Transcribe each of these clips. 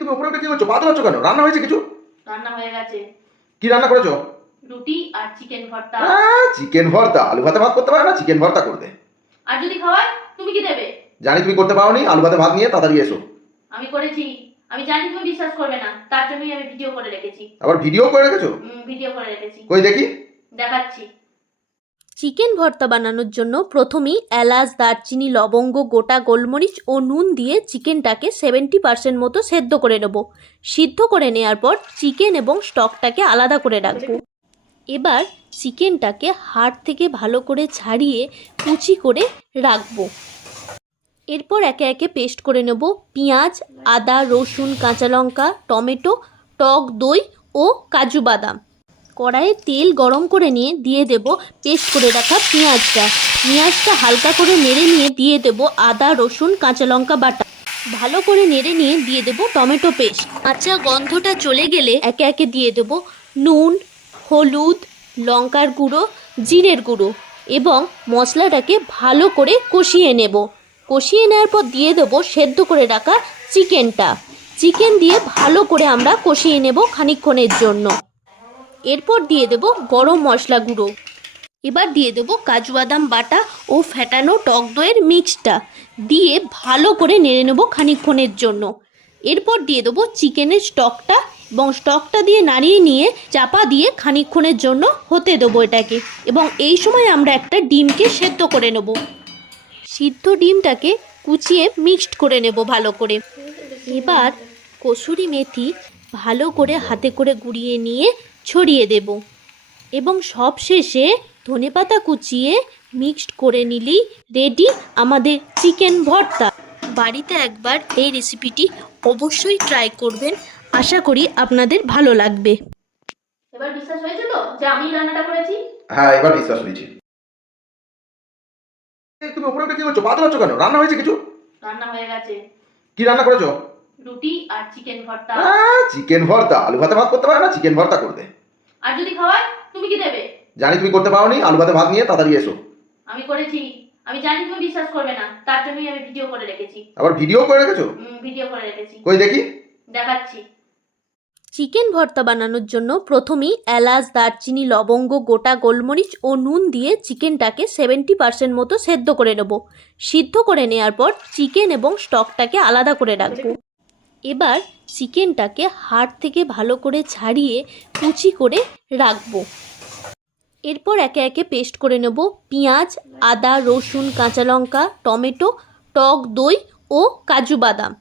তুমি উপরে উঠে কি করছো? পা ধোয়াচ্ছ কেন? রান্না হয়েছে কিছু? রান্না হয়ে গেছে। কি রান্না করেছো? রুটি আর চিকেন ভর্তা। চিকেন ভর্তা? আলু ভাতে ভাত করতে পারে না, চিকেন ভর্তা করবে? আর যদি খাওয়াই তুমি কি দেবে? জানি তুমি করতে পারোনি, আলু ভাতে ভাত নিয়ে তাড়াতাড়ি এসো। আমি করেছি। আমি জানি তুমি বিশ্বাস করবে না, তার জন্যই আমি ভিডিও করে রেখেছি। আবার ভিডিও করে রেখেছো? ভিডিও করে রেখেছি। কই দেখি। দেখাচ্ছি। চিকেন ভর্তা বানানোর জন্য প্রথমেই এলাচ, দারচিনি, লবঙ্গ, গোটা গোলমরিচ ও নুন দিয়ে চিকেনটাকে 70% মতো সেদ্ধ করে নেব। সিদ্ধ করে নেওয়ার পর চিকেন এবং স্টকটাকে আলাদা করে রাখবো। এবার চিকেনটাকে হাড় থেকে ভালো করে ছাড়িয়ে কুচি করে রাখবো। এরপর একে একে পেস্ট করে নেব পেঁয়াজ, আদা, রসুন, কাঁচা লঙ্কা, টমেটো, টক দই ও কাজু বাদাম। কড়াইয়ে তেল গরম করে নিয়ে দিয়ে দেব পেস্ট করে রাখা পেঁয়াজটা হালকা করে নেড়ে নিয়ে দিয়ে দেব আদা, রসুন, কাঁচা লঙ্কা বাটা। ভালো করে নেড়ে নিয়ে দিয়ে দেব টমেটো পেস্ট। কাঁচা গন্ধটা চলে গেলে একে একে দিয়ে দেব নুন, হলুদ, লঙ্কার গুঁড়ো, জিরের গুঁড়ো এবং মশলাটাকে ভালো করে কষিয়ে নেব। কষিয়ে নেওয়ার পর দিয়ে দেব সেদ্ধ করে রাখা চিকেন দিয়ে ভালো করে আমরা কষিয়ে নেব খানিকক্ষণের জন্য। এরপর দিয়ে দেব গরম মশলা গুঁড়ো। এবার দিয়ে দেব কাজু বাদাম বাটা ও ফেটানো টক দইয়ের মিক্সটা দিয়ে ভালো করে নেড়ে নেব খানিকক্ষণের জন্য। এরপর দিয়ে দেবো চিকেনের স্টকটা এবং স্টকটা দিয়ে নাড়িয়ে নিয়ে চাপা দিয়ে খানিকক্ষণের জন্য হতে দেবো এটাকে। এবং এই সময় আমরা একটা ডিমকে সেদ্ধ করে নেব। সিদ্ধ ডিমটাকে কুচিয়ে মিক্সড করে নেব ভালো করে। এবার কসুরি মেথি ভালো করে হাতে করে গুঁড়িয়ে নিয়ে ছড়িয়ে দেব এবং সবশেষে ধনেপাতা কুচিয়ে মিক্সড করে নিলেই রেডি আমাদের চিকেন ভর্তা। বাড়িতে একবার এই রেসিপিটি অবশ্যই ট্রাই করবেন, আশা করি আপনাদের ভালো লাগবে। এবার বিশ্বাস হয়েছে তো যে আমি রান্নাটা করেছি? হ্যাঁ, এবার বিশ্বাস হয়েছে। তুমি উপরে উঠে কি করছো? পা ধোয়াচ্ছ কেন? রান্না হয়েছে কিছু? রান্না হয়ে গেছে। কি রান্না করেছো? রুটি আর চিকেন ভর্তা। চিকেন ভর্তা? আলু ভাতে ভাত করতে পারে না, চিকেন ভর্তা করবে? আর যদি খাওয়াই তুমি কি দেবে? জানি তুমি করতে পারোনি, আলু ভাতে ভাত নিয়ে তাড়াতাড়ি এসো। আমি করেছি। আমি জানি তুমি বিশ্বাস করবে না, তার জন্যই আমি ভিডিও করে রেখেছি। আবার ভিডিও করে রেখেছো? ভিডিও করে রেখেছি। কই দেখি। দেখাচ্ছি। চিকেন ভর্তা বানানোর জন্য প্রথমেই এলাচ, দারচিনি, লবঙ্গ, গোটা গোলমরিচ ও নুন দিয়ে চিকেনটাকে 70% মতো সেদ্ধ করে নেব। সিদ্ধ করে নেওয়ার পর চিকেন এবং স্টকটাকে আলাদা করে রাখবো। এবার চিকেনটাকে হাড় থেকে ভালো করে ছাড়িয়ে কুচি করে রাখবো। এরপর একে একে পেস্ট করে নেব পেঁয়াজ, আদা, রসুন, কাঁচা লঙ্কা, টমেটো, টক দই ও কাজু বাদাম।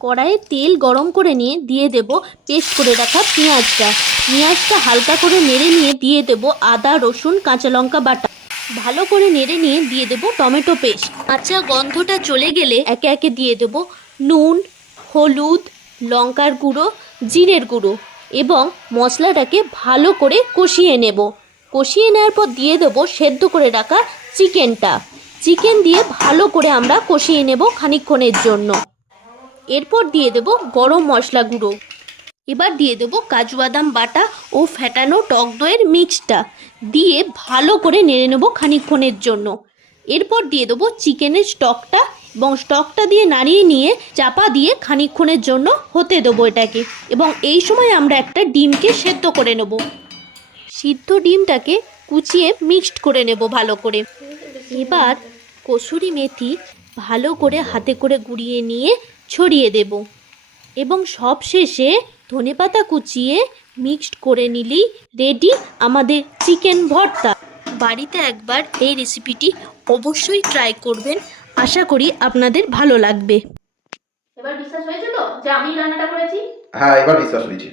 কড়াইয়ে তেল গরম করে নিয়ে দিয়ে দেব পেস্ট করে রাখা পেঁয়াজটা হালকা করে নেড়ে নিয়ে দিয়ে দেব আদা, রসুন, কাঁচা লঙ্কা বাটা। ভালো করে নেড়ে নিয়ে দিয়ে দেব টমেটো পেস্ট। কাঁচা গন্ধটা চলে গেলে একে একে দিয়ে দেব নুন, হলুদ, লঙ্কার গুঁড়ো, জিরের গুঁড়ো এবং মশলাটাকে ভালো করে কষিয়ে নেব। কষিয়ে নেওয়ার পর দিয়ে দেব সেদ্ধ করে রাখা চিকেন দিয়ে ভালো করে আমরা কষিয়ে নেব খানিকক্ষণের জন্য। এরপর দিয়ে দেব গরম মশলা গুঁড়ো। এবার দিয়ে দেব কাজু বাদাম বাটা ও ফেটানো টক দইয়ের মিক্সটা দিয়ে ভালো করে নেড়ে নেব খানিকক্ষণের জন্য। এরপর দিয়ে দেবো চিকেনের স্টকটা এবং স্টকটা দিয়ে নাড়িয়ে নিয়ে চাপা দিয়ে খানিকক্ষণের জন্য হতে দেবো এটাকে। এবং এই সময় আমরা একটা ডিমকে সেদ্ধ করে নেব। সিদ্ধ ডিমটাকে কুচিয়ে মিক্সড করে নেব ভালো করে। এবার কসুরি মেথি ভালো করে হাতে করে গুঁড়িয়ে নিয়ে ছড়িয়ে দেব এবং সবশেষে ধনেপাতা কুচিয়ে মিক্সড করে নিলেই রেডি আমাদের চিকেন ভর্তা। বাড়িতে একবার এই রেসিপিটি অবশ্যই ট্রাই করবেন, আশা করি আপনাদের ভালো লাগবে। এবার বিশ্বাস হয়েছে তো যে আমি রান্নাটা করেছি? হ্যাঁ, এবার বিশ্বাস হয়েছে।